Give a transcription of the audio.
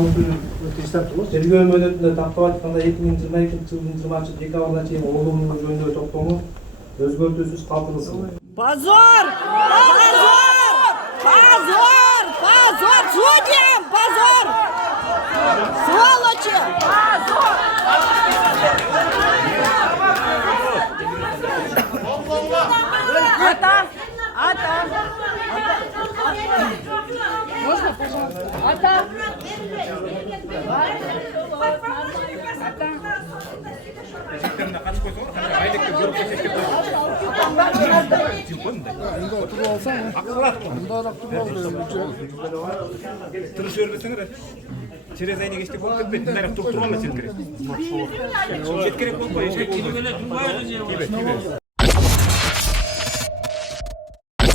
кабыл өтө иштеп тергөө мөөнөтүндө тактап айтканда 2022 жылдын 20 декабрына чейин оолумун жөнүндөгү токтому өзгөртүүсүз калтырылсын. Позор! Позор! Позор! Позор! Судьям! Позор! Сволочи! Позор! Ата! Ата! Можно, пожалуйста? Ата! Секторына қатысып қойса ғой, айлықты көріп көрсетіп телефонында. Енді отырып алсаң, мұндарақ тұрып алды. Тұрып жөрбесеңір, через айне кеште болып кетпейді, мұндарақ тұрып алма сен керек. Жет керек болып қой, ешке болып қой.